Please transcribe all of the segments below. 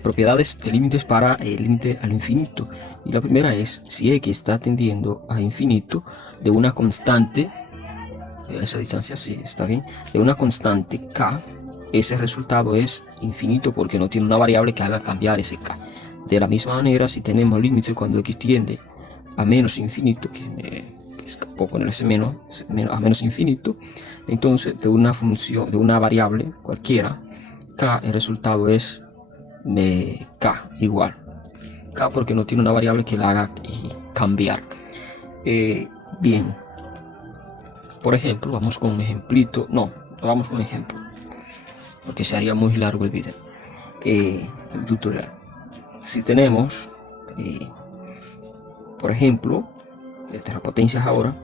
propiedades de límites para el límite al infinito. Y la primera es, si x está tendiendo a infinito de una constante, esa distancia sí está bien, de una constante k, ese resultado es infinito porque no tiene una variable que haga cambiar ese k. De la misma manera, si tenemos límite cuando x tiende a menos infinito, que puedo poner ese menos a menos infinito, entonces de una función, de una variable cualquiera, k, el resultado es k igual k porque no tiene una variable que la haga cambiar. Bien, por ejemplo, vamos con un ejemplito, no vamos con un ejemplo porque se haría muy largo el video, el tutorial. Si tenemos por ejemplo, desde las potencias ahora,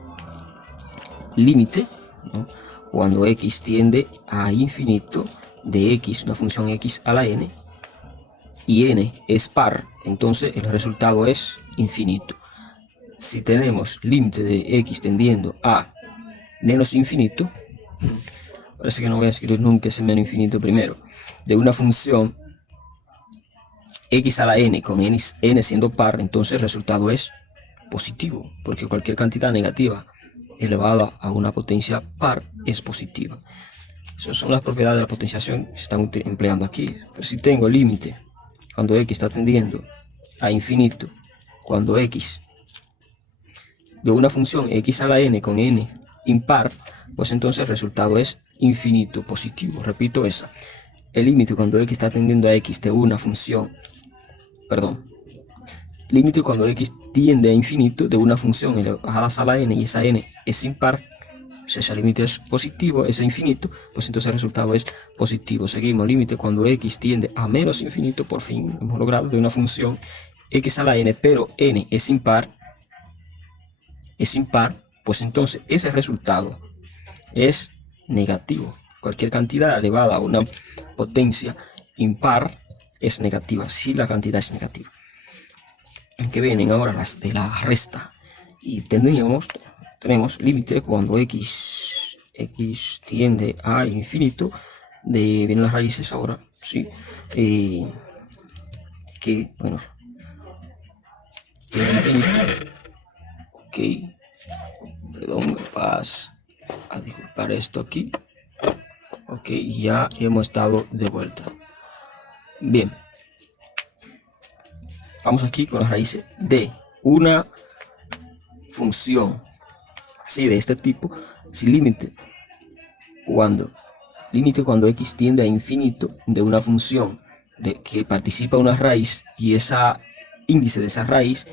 límite, ¿no?, cuando x tiende a infinito de x, una función x a la n, y n es par, entonces el resultado es infinito. Si tenemos límite de x tendiendo a menos infinito, parece que no voy a escribir nunca ese menos infinito primero, de una función x a la n con n siendo par, entonces el resultado es positivo, porque cualquier cantidad negativa elevada a una potencia par es positiva. Esas son las propiedades de la potenciación que se están empleando aquí. Pero si tengo límite cuando x está tendiendo a infinito, cuando x de una función x a la n con n impar, pues entonces el resultado es infinito positivo. Repito esa. El límite cuando x está tendiendo a x de una función, límite cuando x tiende a infinito de una función elevada a la n y esa n es impar, si ese límite es positivo, es infinito, pues entonces el resultado es positivo. Seguimos, límite cuando x tiende a menos infinito, por fin hemos logrado, de una función x a la n, pero n es impar, pues entonces ese resultado es negativo. Cualquier cantidad elevada a una potencia impar es negativa, si la cantidad es negativa. Que vienen ahora las de la resta, y tenemos límite cuando x tiende a infinito, vienen las raíces ahora, sí, que bueno, ok, perdón, vas a disculpar esto aquí, ok, ya hemos estado de vuelta. Bien, vamos aquí con las raíces de una función así de este tipo. Si límite cuando x tiende a infinito de una función que participa una raíz y esa índice de esa raíz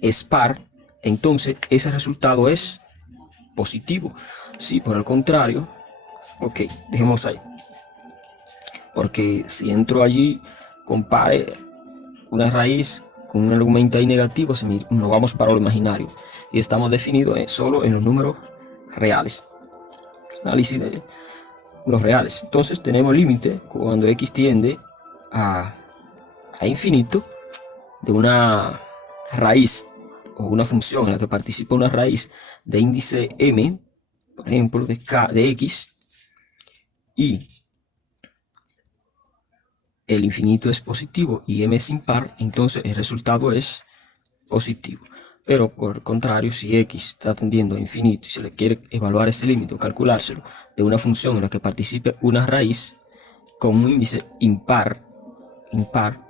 es par, entonces ese resultado es positivo. Si por el contrario, ok, dejemos ahí, porque si entro allí, compare una raíz con un argumento ahí negativo, nos vamos para lo imaginario y estamos definidos solo en los números reales. Análisis de los reales. Entonces tenemos límite cuando x tiende a infinito de una raíz o una función en la que participa una raíz de índice m, por ejemplo de x, y el infinito es positivo y m es impar, entonces el resultado es positivo. Pero por el contrario, si x está tendiendo a infinito y se le quiere evaluar ese límite o calculárselo de una función en la que participe una raíz con un índice impar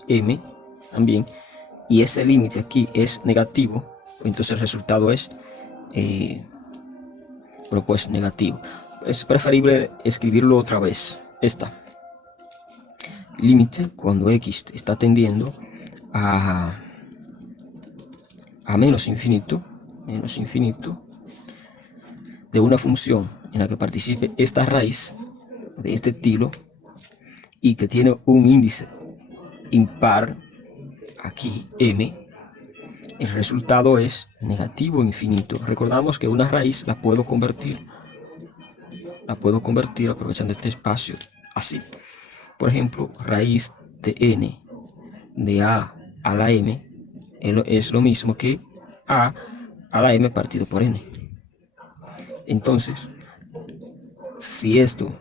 m también, y ese límite aquí es negativo, entonces el resultado es pues negativo. Es preferible escribirlo otra vez. Límite cuando x está tendiendo a menos infinito de una función en la que participe esta raíz de este estilo y que tiene un índice impar aquí m, el resultado es negativo infinito. Recordamos que una raíz la puedo convertir aprovechando este espacio así. Por ejemplo, raíz de n de a la m es lo mismo que a la m partido por n. Entonces, si esto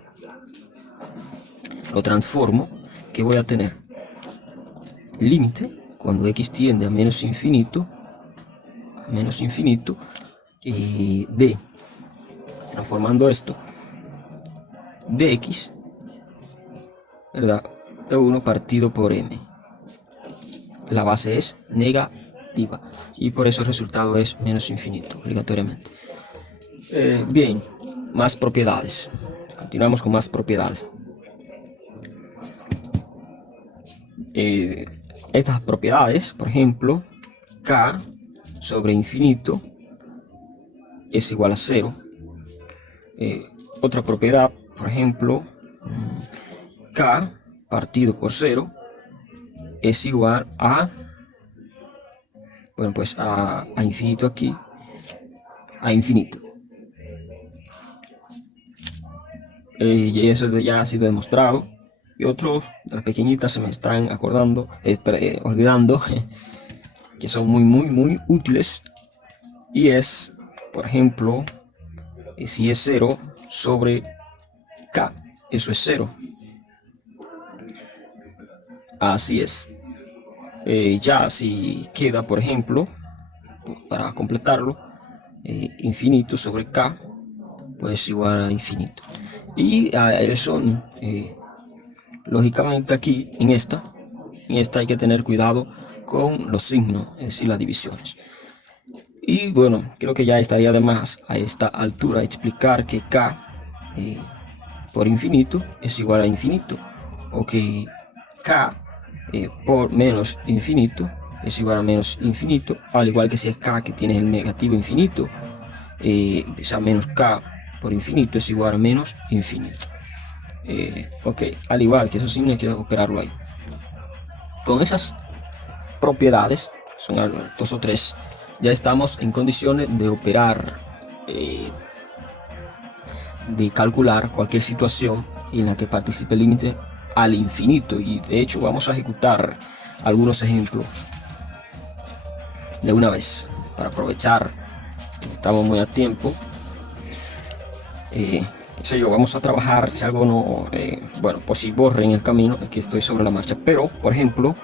lo transformo, ¿qué voy a tener? límite cuando x tiende a menos infinito, de, transformando esto, de x, ¿verdad? De 1 partido por m. La base es negativa y por eso el resultado es menos infinito, obligatoriamente. Bien, más propiedades. Continuamos con más propiedades. Estas propiedades, por ejemplo, k sobre infinito es igual a 0. Otra propiedad, por ejemplo, k partido por 0 es igual a, bueno, pues a infinito aquí, a infinito. Y eso ya ha sido demostrado. Y otros de las pequeñitas se me están olvidando, que son muy útiles. Y es, por ejemplo, si es 0 sobre k, eso es 0. Así es. Ya si queda, por ejemplo, para completarlo, infinito sobre k, pues igual a infinito. Y eso, lógicamente aquí en esta hay que tener cuidado con los signos, es decir, las divisiones. Y bueno, creo que ya estaría de más a esta altura explicar que k por infinito es igual a infinito, o que k por menos infinito es igual a menos infinito, al igual que si es k que tiene el negativo infinito, o sea, menos k por infinito es igual a menos infinito. Ok, al igual que esos signos hay que operarlo ahí. Con esas propiedades, son 2 o 3, ya estamos en condiciones de operar, de calcular cualquier situación en la que participe el límite al infinito. Y de hecho vamos a ejecutar algunos ejemplos de una vez para aprovechar que estamos muy a tiempo. Vamos a trabajar, si algo no, bueno, pues si borre en el camino, aquí estoy sobre la marcha, pero por ejemplo,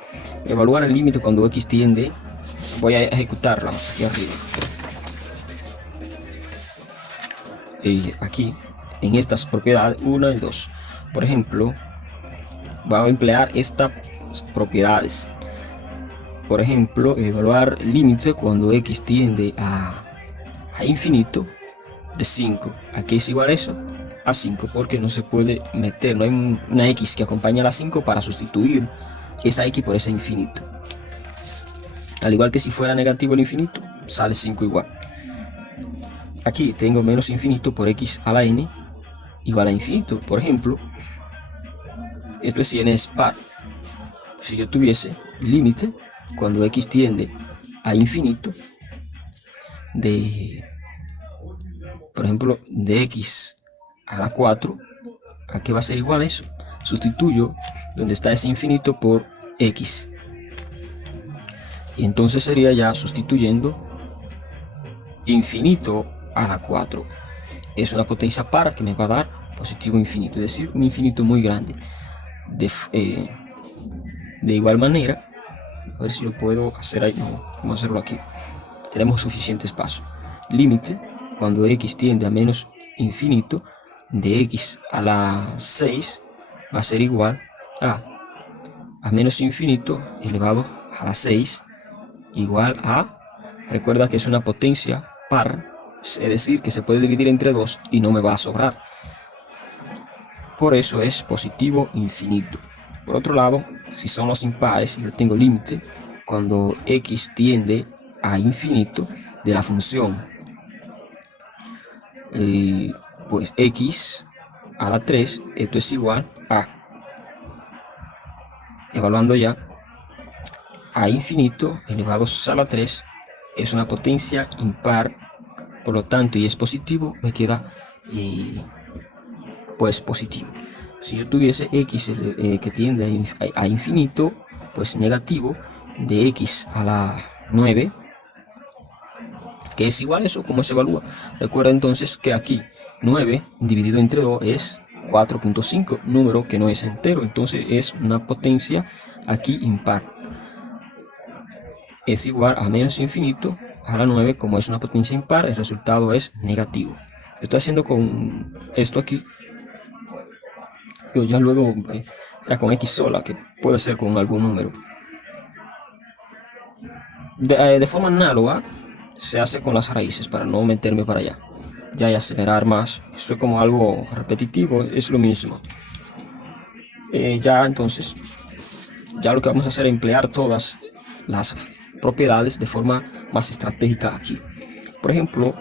evaluar el límite cuando x tiende, voy a ejecutarla aquí arriba. Aquí, en estas propiedades 1 y 2, por ejemplo, vamos a emplear estas propiedades. Por ejemplo, evaluar el límite cuando x tiende a infinito de 5. Aquí es igual a eso, a 5, porque no se puede meter, no hay una x que acompañe a la 5 para sustituir esa x por ese infinito. Al igual que si fuera negativo el infinito, sale 5 igual. Aquí tengo menos infinito por x a la n igual a infinito. Por ejemplo, esto es si n es par. Si yo tuviese límite cuando x tiende a infinito de, por ejemplo, de x a la 4, ¿a qué va a ser igual a eso? Sustituyo donde está ese infinito por x. Y entonces sería ya sustituyendo infinito a la 4. Es una potencia par que me va a dar positivo infinito, es decir, un infinito muy grande. De igual manera, a ver si lo puedo hacer ahí, no, vamos a hacerlo aquí. Tenemos suficiente espacio. Límite cuando x tiende a menos infinito de x a la 6 va a ser igual a menos infinito elevado a la 6 igual a, recuerda que es una potencia par, es decir, que se puede dividir entre 2 y no me va a sobrar. Por eso es positivo infinito. Por otro lado, si son los impares, yo tengo límite cuando x tiende a infinito de la función pues x a la 3, esto es igual a, evaluando ya, a infinito elevados a la 3 es una potencia impar, por lo tanto, y es positivo, me queda pues positivo. Si yo tuviese x que tiende a infinito, pues negativo de x a la 9, que es igual a eso. ¿Cómo se evalúa? Recuerda entonces que aquí 9 dividido entre 2 es 4.5, número que no es entero, entonces es una potencia aquí impar. es igual a menos infinito a la 9. Como es una potencia impar, el resultado es negativo. Estoy haciendo con esto aquí. Yo ya luego, sea con x sola, que puede ser con algún número. De forma análoga se hace con las raíces, para no meterme para allá ya y acelerar más. Esto es como algo repetitivo, es lo mismo. Ya entonces, ya lo que vamos a hacer es emplear todas las propiedades de forma más estratégica aquí. Por ejemplo,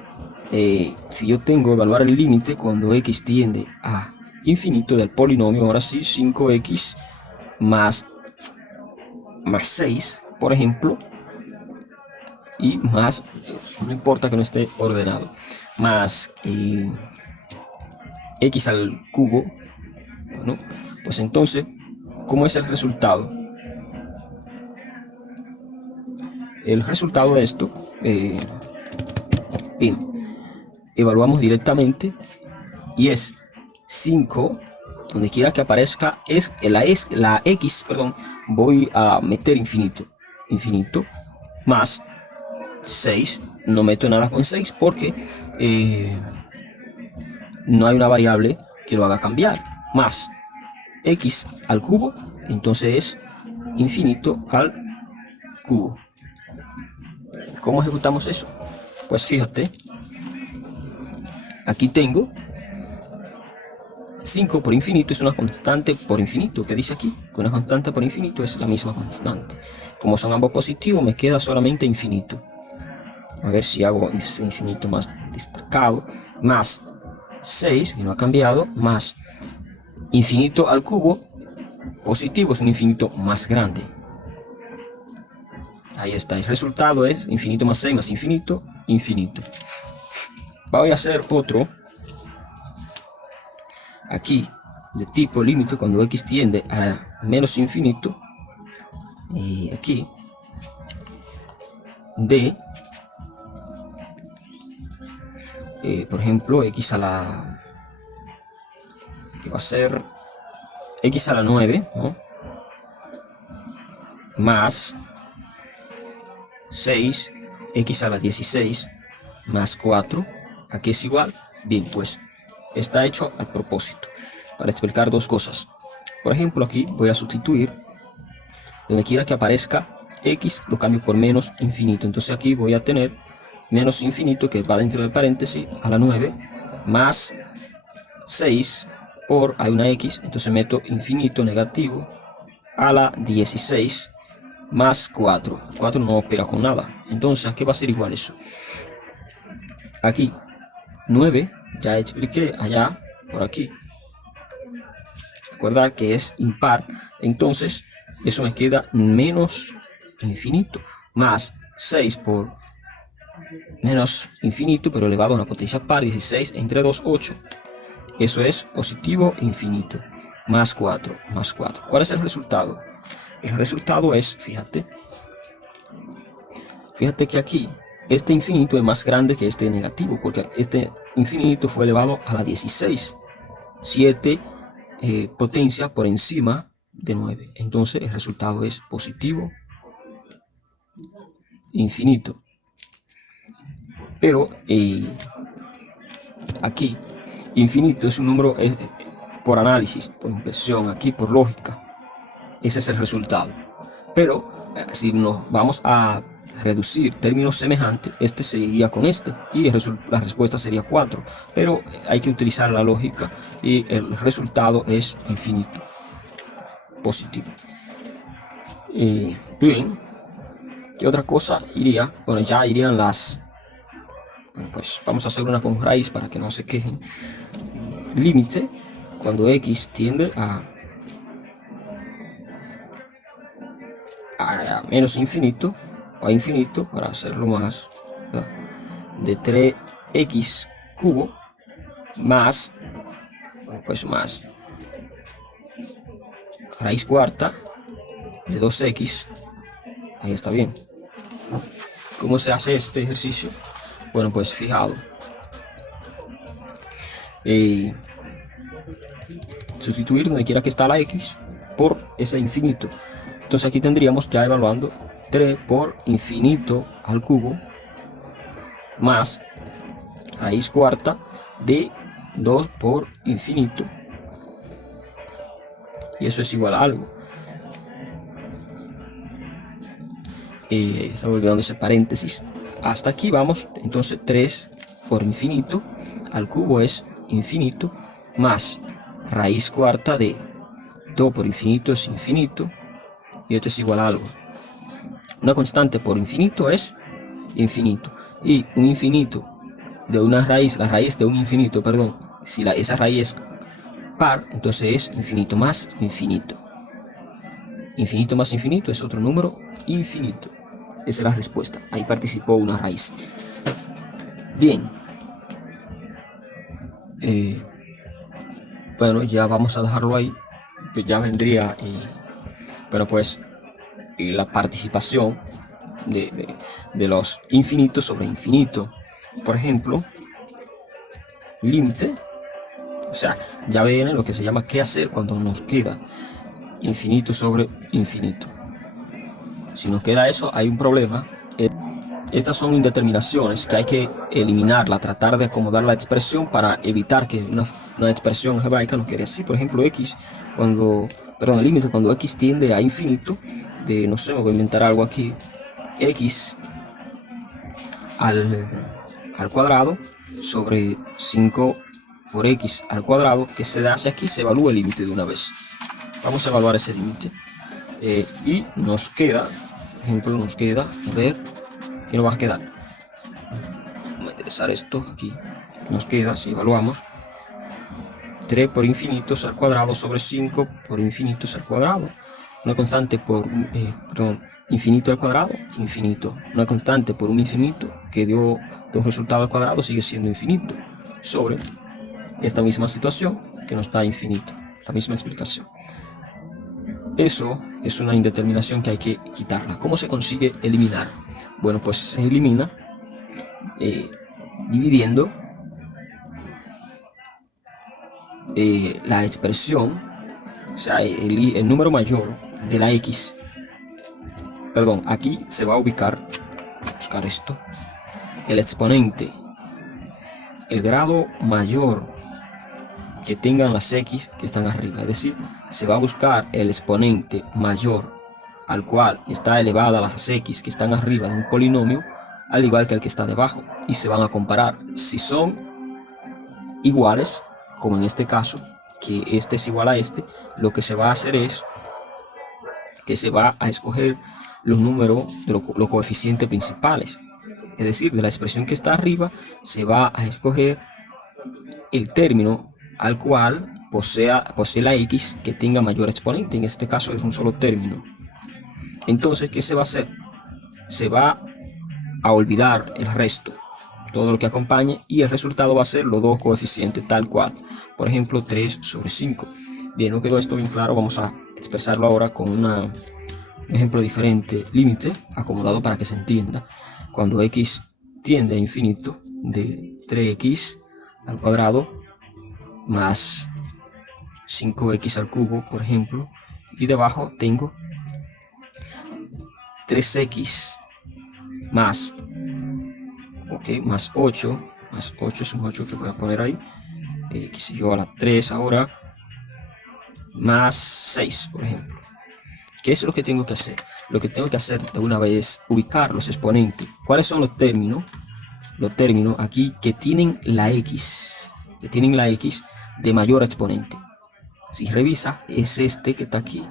si yo tengo evaluar el límite cuando x tiende a infinito del polinomio, ahora sí, 5x más 6, por ejemplo, y más, no importa que no esté ordenado, más x al cubo. Bueno, pues entonces, ¿cómo es el resultado? El resultado de esto, bien, evaluamos directamente y es 5, donde quiera que aparezca es la x, perdón, voy a meter infinito más 6, no meto nada con 6 porque no hay una variable que lo haga cambiar, más x al cubo, entonces es infinito al cubo. ¿Cómo ejecutamos eso? Pues fíjate, aquí tengo 5 por infinito, es una constante por infinito, que dice aquí, que una constante por infinito es la misma constante. Como son ambos positivos, me queda solamente infinito. A ver si hago ese infinito más destacado, más 6, que no ha cambiado, más infinito al cubo, positivo es un infinito más grande. Ahí está, el resultado es infinito más 6 más infinito, infinito. Voy a hacer otro aquí de tipo límite cuando x tiende a menos infinito, y aquí de por ejemplo x a la, que va a ser x a la 9, ¿no? Más 6 x a la 16 más 4, aquí es igual. Bien, pues está hecho a propósito para explicar dos cosas. Por ejemplo, aquí voy a sustituir donde quiera que aparezca x, lo cambio por menos infinito. Entonces aquí voy a tener menos infinito, que va dentro del paréntesis, a la 9 más 6 por, hay una x, entonces meto infinito negativo a la 16 más 4. 4 no opera con nada, entonces ¿a qué va a ser igual eso? Aquí 9, ya expliqué allá, por aquí, recordar que es impar, entonces eso me queda menos infinito, más 6 por menos infinito, pero elevado a una potencia par, 16 entre 2, 8. Eso es positivo infinito, más 4, más 4. ¿Cuál es el resultado? El resultado es, fíjate que aquí este infinito es más grande que este negativo, porque este infinito fue elevado a la 16, 7 potencia por encima de 9. Entonces el resultado es positivo infinito. Pero aquí infinito es un número por análisis, por impresión, aquí por lógica. Ese es el resultado. Pero si nos vamos a reducir términos semejantes, este seguiría con este y la respuesta sería 4. Pero hay que utilizar la lógica y el resultado es infinito, positivo. Bien, ¿qué otra cosa iría? Bueno, ya irían las... Bueno, pues vamos a hacer una con raíz para que no se quejen. Límite cuando x tiende a menos infinito o a infinito, para hacerlo más, ¿verdad? De 3x cubo más, bueno, pues más raíz cuarta de 2x. Ahí está bien. ¿Cómo se hace este ejercicio? Bueno, pues fijado, sustituir donde quiera que está la x por ese infinito. Entonces aquí tendríamos, ya evaluando, 3 por infinito al cubo más raíz cuarta de 2 por infinito, y eso es igual a algo. Está olvidando ese paréntesis. Hasta aquí vamos. Entonces 3 por infinito al cubo es infinito más raíz cuarta de 2 por infinito es infinito, y esto es igual a algo. Una constante por infinito es infinito, y un infinito de una raíz, la raíz de un infinito, perdón, si esa raíz es par, entonces es infinito más infinito. Infinito más infinito es otro número infinito. Esa es la respuesta. Ahí participó una raíz. Bien. Bueno, ya vamos a dejarlo ahí. Pues ya vendría, pero pues la participación de los infinitos sobre infinito. Por ejemplo, límite. O sea, ya viene lo que se llama qué hacer cuando nos queda infinito sobre infinito. Si nos queda eso, hay un problema. Estas son indeterminaciones que hay que eliminarla, tratar de acomodar la expresión para evitar que una expresión algebraica nos quede así. Por ejemplo, x, el límite cuando x tiende a infinito, no sé, me voy a inventar algo aquí, x al cuadrado sobre 5 por x al cuadrado, que se hace aquí, se evalúa el límite de una vez. Vamos a evaluar ese límite. Y nos queda, por ejemplo, a ver, ¿qué nos va a quedar? Vamos a interesar esto aquí. Nos queda, si evaluamos, 3 por infinitos al cuadrado sobre 5 por infinitos al cuadrado. Una constante por, infinito al cuadrado, infinito. Una constante por un infinito que dio un resultado al cuadrado sigue siendo infinito. Sobre esta misma situación que nos da infinito. La misma explicación. Eso es una indeterminación que hay que quitarla. ¿Cómo se consigue eliminar? Bueno, pues se elimina dividiendo la expresión, o sea, el número mayor de la x. Perdón, aquí se va a buscar esto, el exponente, el grado mayor que tengan las x que están arriba, es decir, se va a buscar el exponente mayor al cual está elevada las x que están arriba de un polinomio, al igual que el que está debajo, y se van a comparar. Si son iguales, como en este caso, que este es igual a este, lo que se va a hacer es que se va a escoger los números de los coeficientes principales, es decir, de la expresión que está arriba se va a escoger el término al cual posee la x que tenga mayor exponente. En este caso es un solo término. Entonces, ¿qué se va a hacer? Se va a olvidar el resto, todo lo que acompañe, y el resultado va a ser los dos coeficientes tal cual. Por ejemplo, 3 sobre 5. Bien, no quedó esto bien claro. Vamos a expresarlo ahora con un ejemplo diferente. Límite acomodado para que se entienda. Cuando x tiende a infinito, de 3x al cuadrado más 5x al cubo, por ejemplo, y debajo tengo 3x más, más 8 es un 8 que voy a poner ahí, qué sé yo, a la 3 ahora, más 6, por ejemplo. ¿Qué es lo que tengo que hacer? Lo que tengo que hacer de una vez es ubicar los exponentes. ¿Cuáles son los términos? Los términos aquí que tienen la x, de mayor exponente. Si revisa, es este que está aquí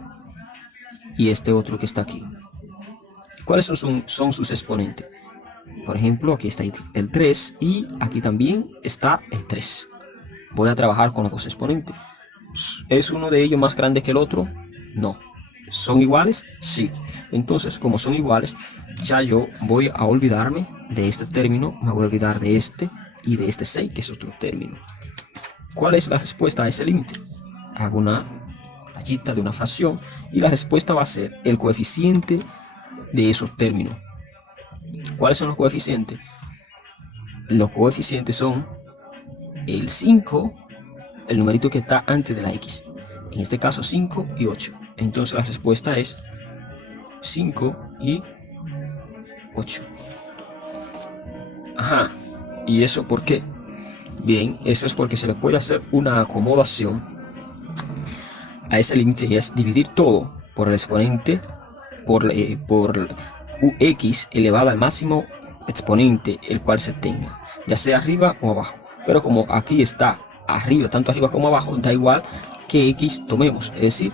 y este otro que está aquí. ¿Cuáles son sus exponentes? Por ejemplo, aquí está el 3 y aquí también está el 3. Voy a trabajar con los dos exponentes. ¿Es uno de ellos más grande que el otro? No. ¿Son iguales? Sí. Entonces, como son iguales, ya yo voy a olvidarme de este término, me voy a olvidar de este y de este 6, que es otro término. ¿Cuál es la respuesta a ese límite? Hago una rayita de una fracción y la respuesta va a ser el coeficiente de esos términos. ¿Cuáles son los coeficientes? Los coeficientes son el 5, el numerito que está antes de la x. En este caso 5 y 8. Entonces la respuesta es 5 y 8. Ajá, ¿y eso por qué? Bien, eso es porque se le puede hacer una acomodación a ese límite, y es dividir todo por el exponente por ux elevado al máximo exponente el cual se tenga, ya sea arriba o abajo. Pero como aquí está arriba, tanto arriba como abajo, da igual que x tomemos, es decir,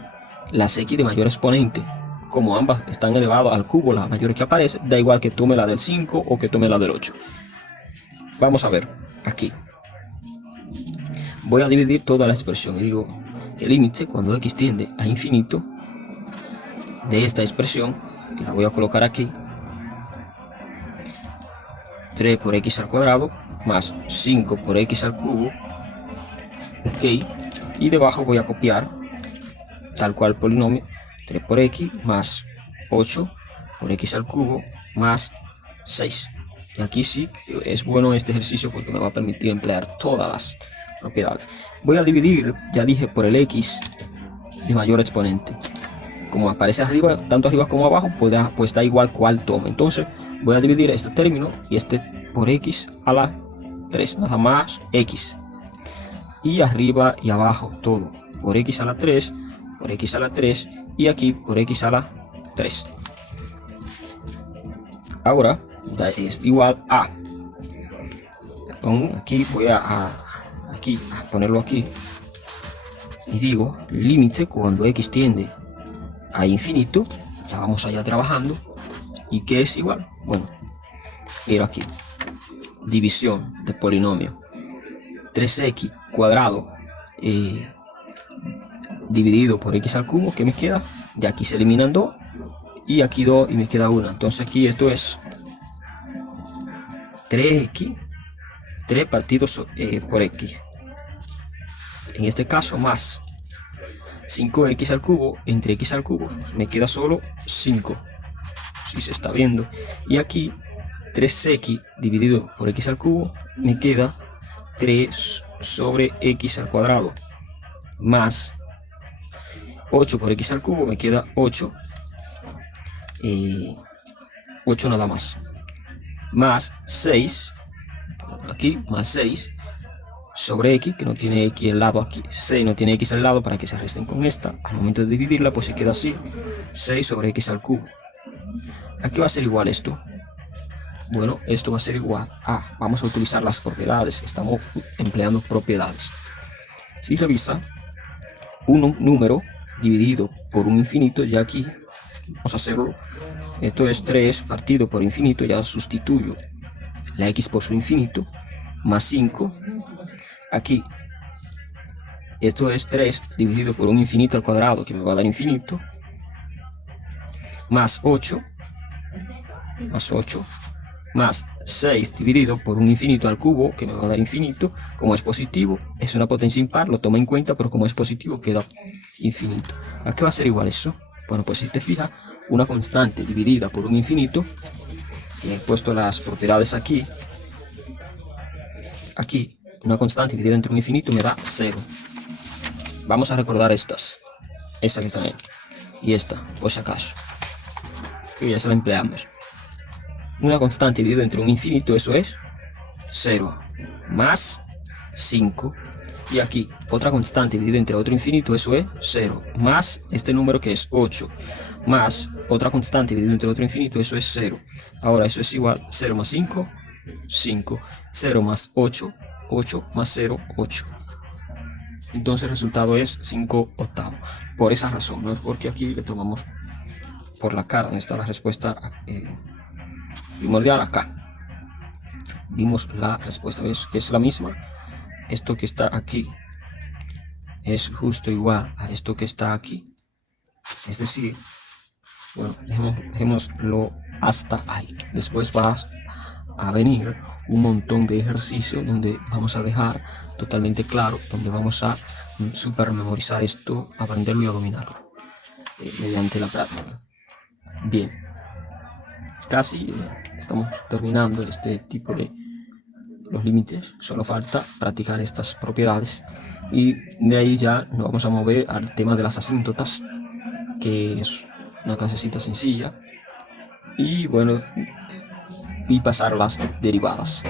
las x de mayor exponente, como ambas están elevadas al cubo, las mayores que aparece, da igual que tome la del 5 o que tome la del 8. Vamos a ver aquí. Voy a dividir toda la expresión y digo que el límite cuando x tiende a infinito de esta expresión, que la voy a colocar aquí, 3 por x al cuadrado más 5 por x al cubo, ok, y debajo voy a copiar tal cual polinomio, 3 por x más 8 por x al cubo más 6. Y aquí sí es bueno este ejercicio porque me va a permitir emplear todas las propiedades. Voy a dividir, ya dije, por el x de mayor exponente. Como aparece arriba, tanto arriba como abajo, pues da igual cuál tome. Entonces voy a dividir este término y este por x a la 3, nada más x. Y arriba y abajo todo por x a la 3, por x a la 3 y aquí por x a la 3. Ahora es igual a, aquí voy a ponerlo aquí y digo límite cuando x tiende a infinito, ya vamos allá trabajando, y que es igual, bueno, mira aquí, división de polinomio, 3x cuadrado dividido por x al cubo, que me queda, de aquí se eliminan 2 y aquí 2 y me queda 1, entonces aquí esto es 3x, 3 partido por x, en este caso más 5x al cubo entre x al cubo, me queda solo 5, si se está viendo, y aquí 3x dividido por x al cubo me queda 3 sobre x al cuadrado más 8 por x al cubo me queda 8, 8 nada más 6, aquí más 6 sobre x, que no tiene x al lado aquí, 6 no tiene x al lado para que se resten con esta, al momento de dividirla pues se queda así, 6 sobre x al cubo. Aquí va a ser igual esto, bueno, esto va a ser igual a, vamos a utilizar las propiedades, estamos empleando propiedades. Si revisa, un número dividido por un infinito, ya aquí vamos a hacerlo, esto es 3 partido por infinito, ya sustituyo la x por su infinito, más 5, aquí esto es 3 dividido por un infinito al cuadrado, que me va a dar infinito, más 8, más 6 dividido por un infinito al cubo, que me va a dar infinito. Como es positivo, es una potencia impar, lo toma en cuenta, pero como es positivo queda infinito. ¿A qué va a ser igual eso? Bueno, pues si te fijas, una constante dividida por un infinito, que he puesto las propiedades aquí, una constante dividida entre un infinito me da 0. Vamos a recordar estas, esta que está ahí, y esta, por si acaso, y ya se la empleamos. Una constante dividida entre un infinito, eso es 0, más 5, y aquí otra constante dividida entre otro infinito, eso es 0, más este número que es 8, más otra constante dividida entre otro infinito, eso es 0. Ahora eso es igual, 0 más 5, 5, 0 más 8, 8 más 0, 8. Entonces el resultado es 5 octavos. Por esa razón, no es porque aquí le tomamos por la cara, donde está la respuesta primordial acá. Vimos la respuesta, ¿ves? Que es la misma. Esto que está aquí es justo igual a esto que está aquí. Es decir, bueno, dejémoslo hasta ahí. Después vas a venir un montón de ejercicios donde vamos a dejar totalmente claro, donde vamos a super memorizar esto, aprenderlo y a dominarlo mediante la práctica. Bien, casi estamos terminando este tipo de los límites, solo falta practicar estas propiedades y de ahí ya nos vamos a mover al tema de las asíntotas, que es una clasecita sencilla. Y bueno, y pasar las derivadas.